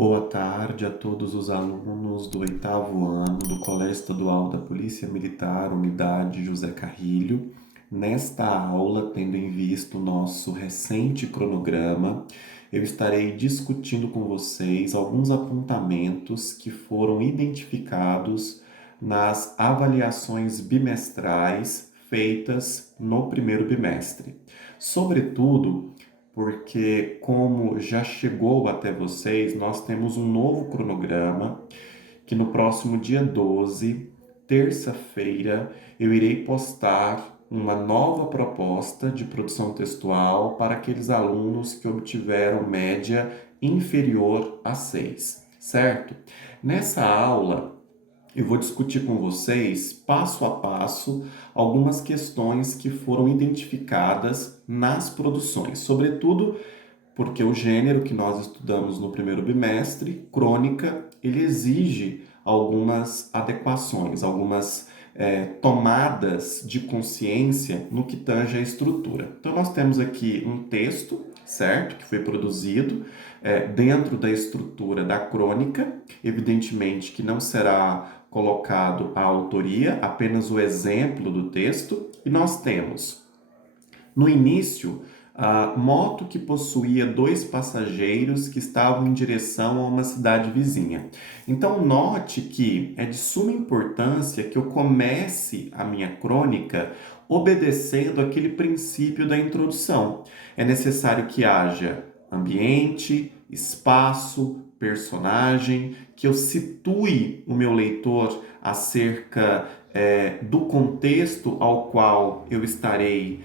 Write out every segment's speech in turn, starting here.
Boa tarde a todos os alunos do oitavo ano do Colégio Estadual da Polícia Militar, Unidade José Carrilho. Nesta aula, tendo em vista o nosso recente cronograma, eu estarei discutindo com vocês alguns apontamentos que foram identificados nas avaliações bimestrais feitas no primeiro bimestre. Sobretudo, porque como já chegou até vocês, nós temos um novo cronograma que no próximo dia 12, terça-feira, eu irei postar uma nova proposta de produção textual para aqueles alunos que obtiveram média inferior a 6, certo? Nessa aula, eu vou discutir com vocês, passo a passo, algumas questões que foram identificadas nas produções, sobretudo porque o gênero que nós estudamos no primeiro bimestre, crônica, ele exige algumas adequações, algumas tomadas de consciência no que tange a estrutura. Então, nós temos aqui um texto, certo? Que foi produzido dentro da estrutura da crônica, evidentemente que não será colocado a autoria, apenas o exemplo do texto, e nós temos, no início, a moto que possuía 2 passageiros que estavam em direção a uma cidade vizinha. Então, note que é de suma importância que eu comece a minha crônica obedecendo aquele princípio da introdução. É necessário que haja ambiente, espaço, personagem, que eu situe o meu leitor acerca do contexto ao qual eu estarei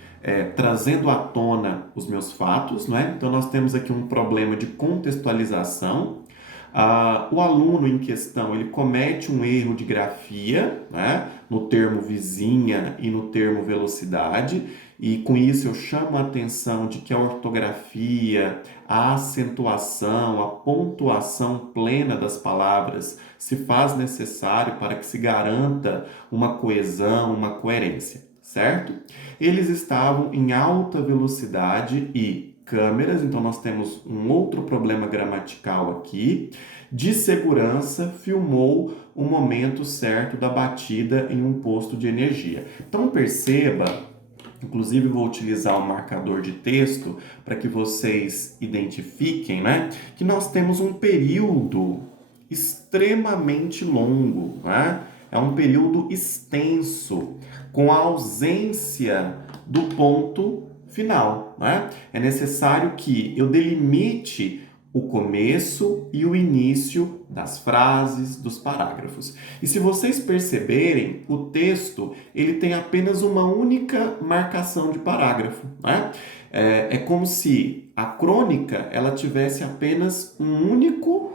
trazendo à tona os meus fatos, não é? Então, nós temos aqui um problema de contextualização. O aluno em questão, ele comete um erro de grafia, né? No termo vizinha e no termo velocidade, e com isso eu chamo a atenção de que a ortografia, a acentuação, a pontuação plena das palavras se faz necessário para que se garanta uma coesão, uma coerência, certo? Eles estavam em alta velocidade e câmeras, então nós temos um outro problema gramatical aqui. De segurança, filmou o momento certo da batida em um posto de energia. Então perceba, inclusive vou utilizar um marcador de texto para que vocês identifiquem, né, que nós temos um período extremamente longo, né? É um período extenso, com a ausência do ponto final, né? É necessário que eu delimite o começo e o início das frases, dos parágrafos. E se vocês perceberem, o texto ele tem apenas uma única marcação de parágrafo, né? É como se a crônica ela tivesse apenas um único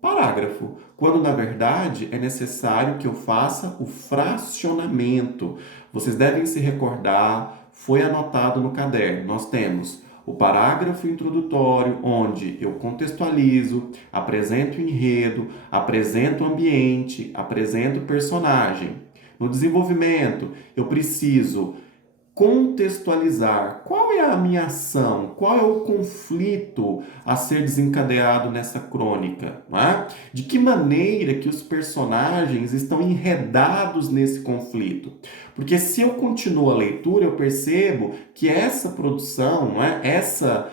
parágrafo, quando na verdade é necessário que eu faça o fracionamento. Vocês devem se recordar, foi anotado no caderno. Nós temos o parágrafo introdutório, onde eu contextualizo, apresento o enredo, apresento o ambiente, apresento o personagem. No desenvolvimento, eu preciso contextualizar qual é a minha ação, qual é o conflito a ser desencadeado nessa crônica, não é? De que maneira que os personagens estão enredados nesse conflito. Porque se eu continuo a leitura, eu percebo que essa produção, não é? Essa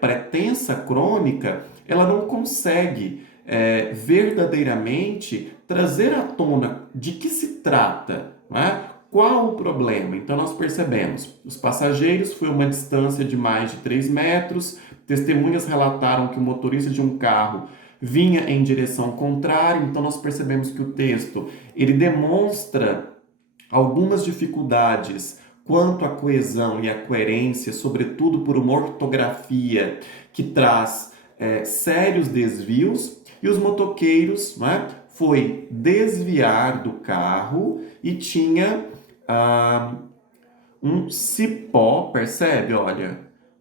pretensa crônica, ela não consegue verdadeiramente trazer à tona de que se trata, não é? Qual o problema? Então, nós percebemos, os passageiros foi uma distância de mais de 3 metros, testemunhas relataram que o motorista de um carro vinha em direção contrária, então nós percebemos que o texto, ele demonstra algumas dificuldades quanto à coesão e à coerência, sobretudo por uma ortografia que traz sérios desvios, e os motoqueiros, né, foi desviar do carro e tinha um cipó, percebe? Olha,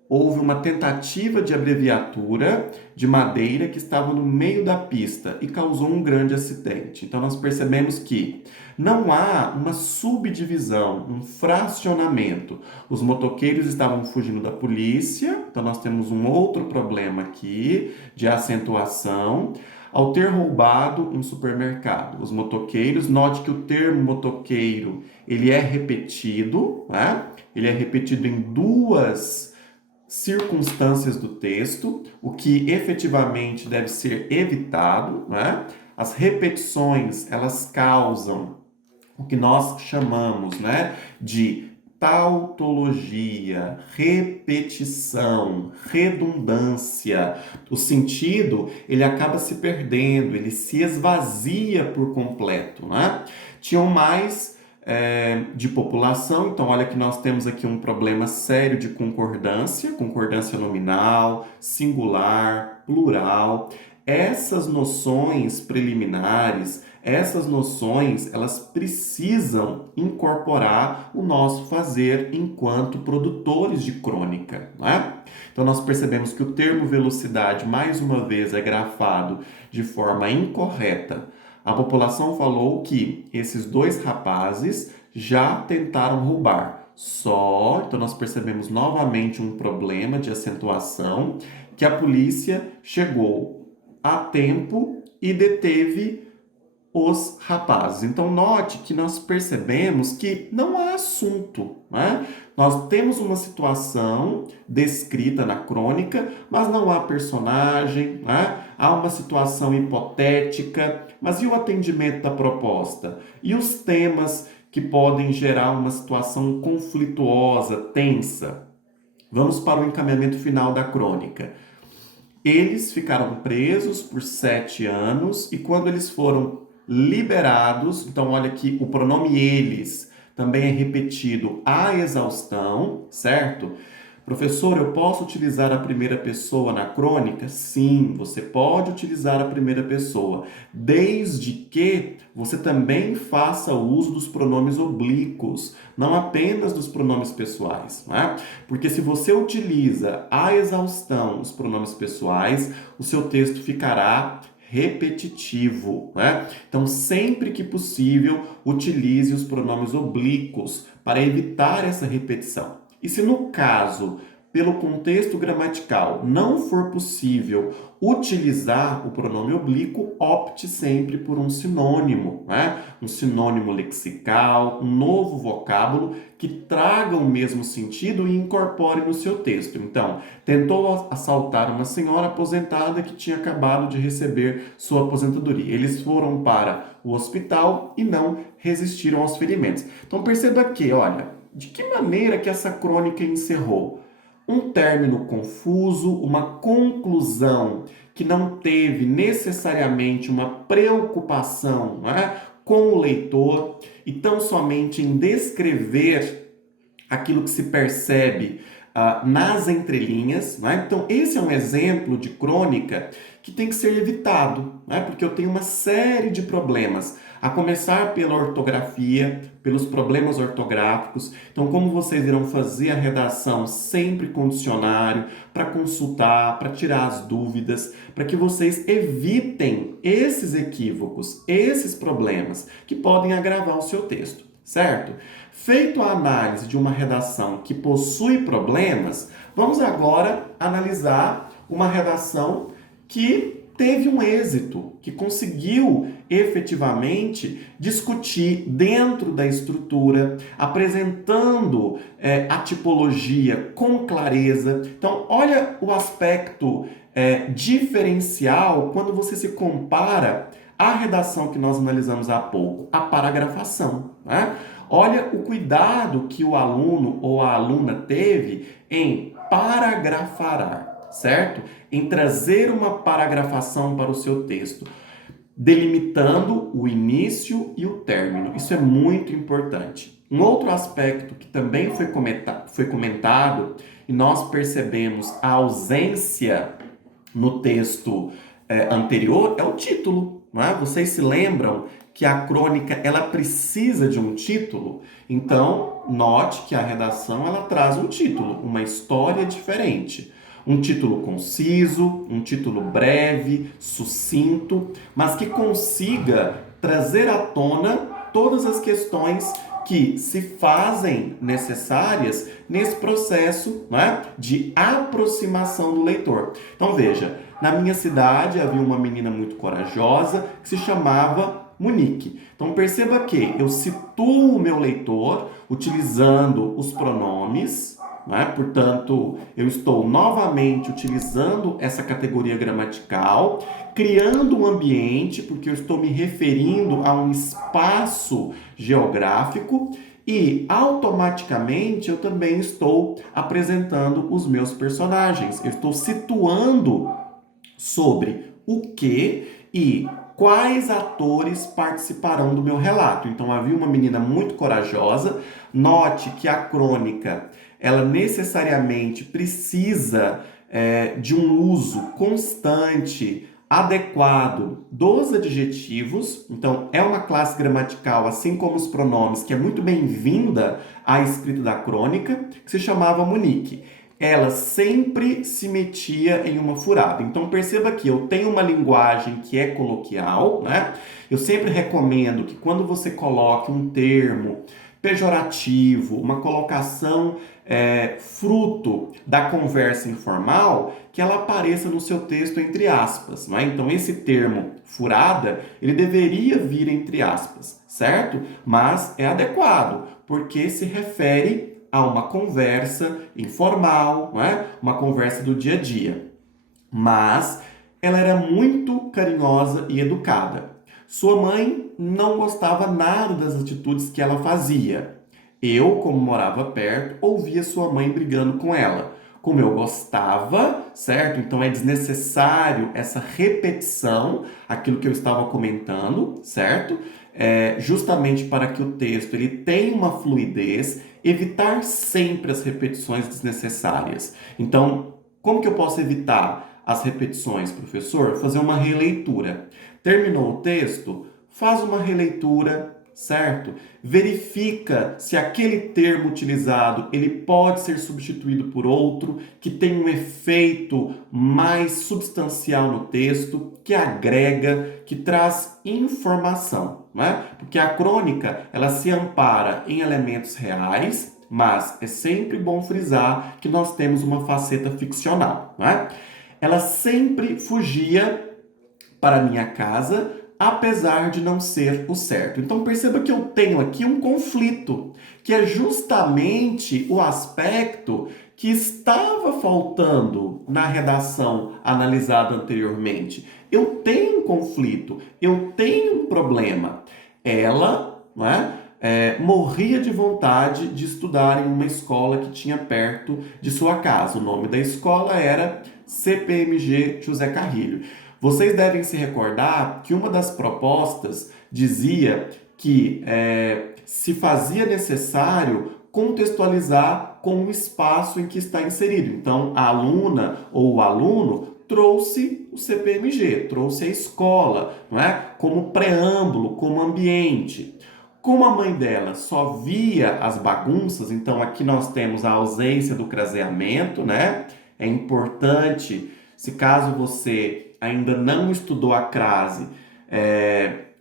houve uma tentativa de abreviatura de madeira que estava no meio da pista e causou um grande acidente. Então, nós percebemos que não há uma subdivisão, um fracionamento. Os motoqueiros estavam fugindo da polícia, então nós temos um outro problema aqui de acentuação. Ao ter roubado um supermercado, os motoqueiros, note que o termo motoqueiro, ele é repetido, né? Ele é repetido em duas circunstâncias do texto, o que efetivamente deve ser evitado, né? As repetições, elas causam o que nós chamamos, né, de tautologia, repetição, redundância. O sentido, ele acaba se perdendo, ele se esvazia por completo, né? Tinham mais de população, então olha que nós temos aqui um problema sério de concordância, concordância nominal, singular, plural. Essas noções preliminares, essas noções, elas precisam incorporar o nosso fazer enquanto produtores de crônica, né? Então nós percebemos que o termo velocidade, mais uma vez, é grafado de forma incorreta. A população falou que esses dois rapazes já tentaram roubar. Então nós percebemos novamente um problema de acentuação, que a polícia chegou a tempo e deteve os rapazes. Então, note que nós percebemos que não há assunto, né? Nós temos uma situação descrita na crônica, mas não há personagem, né? Há uma situação hipotética, mas e o atendimento da proposta? E os temas que podem gerar uma situação conflituosa, tensa? Vamos para o encaminhamento final da crônica. Eles ficaram presos por 7 anos e quando eles foram liberados, então olha que o pronome eles também é repetido à exaustão, certo? Professor, eu posso utilizar a primeira pessoa na crônica? Sim, você pode utilizar a primeira pessoa, desde que você também faça uso dos pronomes oblíquos, não apenas dos pronomes pessoais, né? Porque se você utiliza à exaustão os pronomes pessoais, o seu texto ficará repetitivo, né? Então, sempre que possível, utilize os pronomes oblíquos para evitar essa repetição. E se no caso, pelo contexto gramatical, não for possível utilizar o pronome oblíquo, opte sempre por um sinônimo, né? Um sinônimo lexical, um novo vocábulo que traga o mesmo sentido e incorpore no seu texto. Então, tentou assaltar uma senhora aposentada que tinha acabado de receber sua aposentadoria. Eles foram para o hospital e não resistiram aos ferimentos. Então, perceba aqui, olha, de que maneira que essa crônica encerrou? Um término confuso, uma conclusão que não teve necessariamente uma preocupação, né, com o leitor e tão somente em descrever aquilo que se percebe nas entrelinhas, né? Então, esse é um exemplo de crônica que tem que ser evitado, né? Porque eu tenho uma série de problemas, a começar pela ortografia, pelos problemas ortográficos. Então, como vocês irão fazer a redação sempre com dicionário, para consultar, para tirar as dúvidas, para que vocês evitem esses equívocos, esses problemas que podem agravar o seu texto, certo? Feito a análise de uma redação que possui problemas, vamos agora analisar uma redação que teve um êxito, que conseguiu efetivamente discutir dentro da estrutura, apresentando a tipologia com clareza. Então, olha o aspecto diferencial quando você se compara à redação que nós analisamos há pouco, a paragrafação, né? Olha o cuidado que o aluno ou a aluna teve em paragrafar, certo? Em trazer uma paragrafação para o seu texto, delimitando o início e o término. Isso é muito importante. Um outro aspecto que também foi comentado e nós percebemos a ausência no texto anterior é o título, não é? Vocês se lembram que a crônica ela precisa de um título? Então, note que a redação ela traz um título, uma história diferente. Um título conciso, um título breve, sucinto, mas que consiga trazer à tona todas as questões que se fazem necessárias nesse processo, né, de aproximação do leitor. Então veja, na minha cidade havia uma menina muito corajosa que se chamava Monique. Então perceba que eu situo o meu leitor utilizando os pronomes, né? Portanto, eu estou novamente utilizando essa categoria gramatical, criando um ambiente, porque eu estou me referindo a um espaço geográfico e automaticamente eu também estou apresentando os meus personagens. Eu estou situando sobre o que e quais atores participarão do meu relato. Então havia uma menina muito corajosa. Note que a crônica, ela necessariamente precisa de um uso constante, adequado dos adjetivos. Então é uma classe gramatical, assim como os pronomes, que é muito bem-vinda à escrita da crônica, que se chamava Monique. Ela sempre se metia em uma furada. Então perceba que eu tenho uma linguagem que é coloquial, né? Eu sempre recomendo que quando você coloque um termo pejorativo, uma colocação fruto da conversa informal, que ela apareça no seu texto entre aspas, né? Então esse termo furada, ele deveria vir entre aspas, certo? Mas é adequado, porque se refere a uma conversa informal, não é? Uma conversa do dia a dia. Mas ela era muito carinhosa e educada. Sua mãe não gostava nada das atitudes que ela fazia. Eu, como morava perto, ouvia sua mãe brigando com ela. Como eu gostava, certo? Então é desnecessário essa repetição, aquilo que eu estava comentando, certo? Justamente para que o texto ele tenha uma fluidez, evitar sempre as repetições desnecessárias. Então, como que eu posso evitar as repetições, professor? Fazer uma releitura. Terminou o texto? Faz uma releitura, certo? Verifica se aquele termo utilizado ele pode ser substituído por outro que tem um efeito mais substancial no texto, que agrega, que traz informação, né? Porque a crônica ela se ampara em elementos reais, mas é sempre bom frisar que nós temos uma faceta ficcional, né? Ela sempre fugia para minha casa, apesar de não ser o certo. Então perceba que eu tenho aqui um conflito, que é justamente o aspecto que estava faltando na redação analisada anteriormente. Eu tenho um conflito, eu tenho um problema. Ela, não é? Morria de vontade de estudar em uma escola que tinha perto de sua casa. O nome da escola era CPMG José Carrilho. Vocês devem se recordar que uma das propostas dizia que se fazia necessário contextualizar com o espaço em que está inserido. Então, a aluna ou o aluno trouxe o CPMG, trouxe a escola, não é? Como preâmbulo, como ambiente. Como a mãe dela só via as bagunças, então aqui nós temos a ausência do craseamento, né? É importante, se caso você ainda não estudou a crase,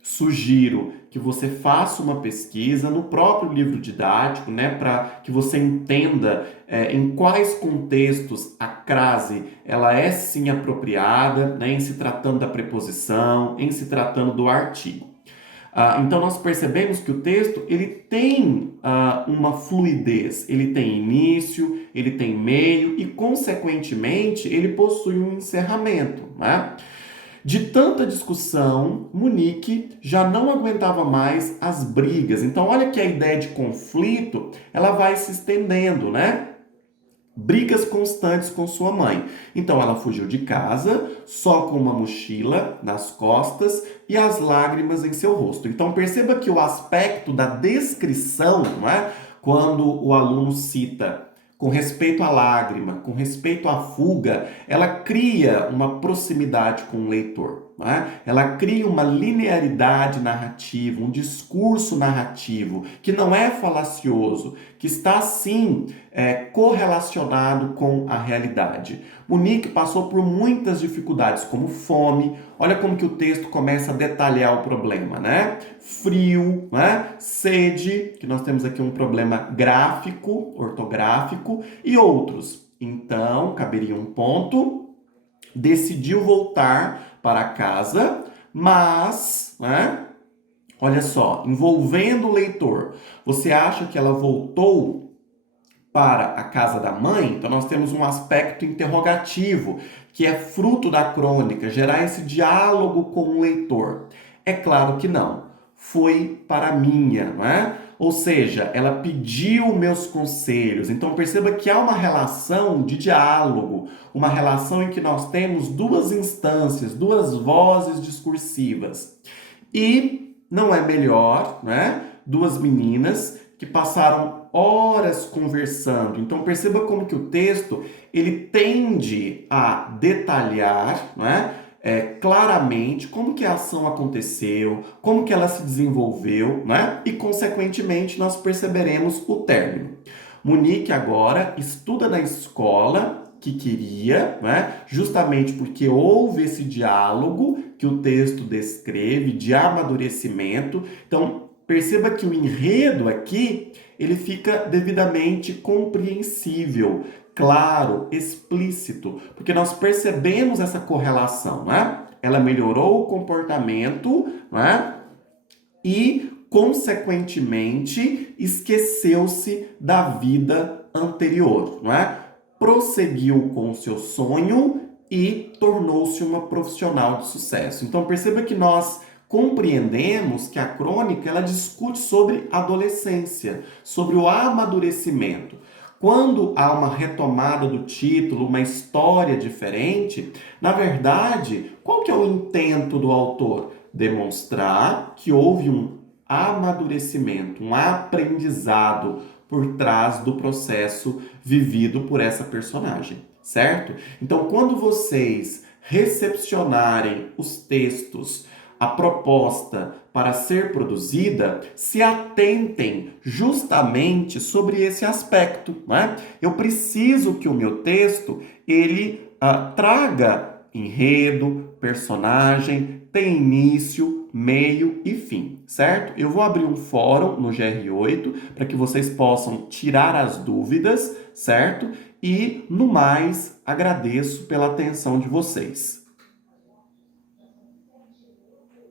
sugiro que você faça uma pesquisa no próprio livro didático, né, para que você entenda em quais contextos a crase ela é sim apropriada, né, em se tratando da preposição, em se tratando do artigo. Então nós percebemos que o texto ele tem uma fluidez, ele tem início, ele tem meio e, consequentemente, ele possui um encerramento, né? De tanta discussão, Monique já não aguentava mais as brigas. Então olha que a ideia de conflito ela vai se estendendo, né? Brigas constantes com sua mãe. Então ela fugiu de casa, só com uma mochila nas costas e as lágrimas em seu rosto. Então perceba que o aspecto da descrição, não é? Quando o aluno cita com respeito à lágrima, com respeito à fuga, ela cria uma proximidade com o leitor, né? Ela cria uma linearidade narrativa, um discurso narrativo que não é falacioso, que está sim correlacionado com a realidade. Monique passou por muitas dificuldades, como fome. Olha como que o texto começa a detalhar o problema, né? Frio, né? Sede, que nós temos aqui um problema gráfico, ortográfico, e outros. Então, caberia um ponto, decidiu voltar para casa, mas, né? Olha só, envolvendo o leitor. Você acha que ela voltou para a casa da mãe? Então nós temos um aspecto interrogativo, que é fruto da crônica, gerar esse diálogo com o leitor. É claro que não. Foi para a minha, não é? Ou seja, ela pediu meus conselhos. Então perceba que há uma relação de diálogo, uma relação em que nós temos duas instâncias, duas vozes discursivas. E não é melhor, né? Duas meninas que passaram horas conversando. Então perceba como que o texto ele tende a detalhar, né? Claramente como que a ação aconteceu, como que ela se desenvolveu, né? E consequentemente nós perceberemos o término. Monique agora estuda na escola que queria, né? Justamente porque houve esse diálogo que o texto descreve de amadurecimento. Então, perceba que o enredo aqui, ele fica devidamente compreensível, claro, explícito, porque nós percebemos essa correlação, né? Ela melhorou o comportamento, né? E, consequentemente, esqueceu-se da vida anterior, não é? Prosseguiu com o seu sonho e tornou-se uma profissional de sucesso. Então perceba que nós compreendemos que a crônica ela discute sobre adolescência, sobre o amadurecimento. Quando há uma retomada do título, uma história diferente, na verdade, qual que é o intento do autor? Demonstrar que houve um amadurecimento, um aprendizado por trás do processo vivido por essa personagem, certo? Então, quando vocês recepcionarem os textos, a proposta para ser produzida, se atentem justamente sobre esse aspecto, né? Eu preciso que o meu texto ele traga enredo, personagem, tem início, meio e fim, certo? Eu vou abrir um fórum no GR8 para que vocês possam tirar as dúvidas, certo? E, no mais, agradeço pela atenção de vocês.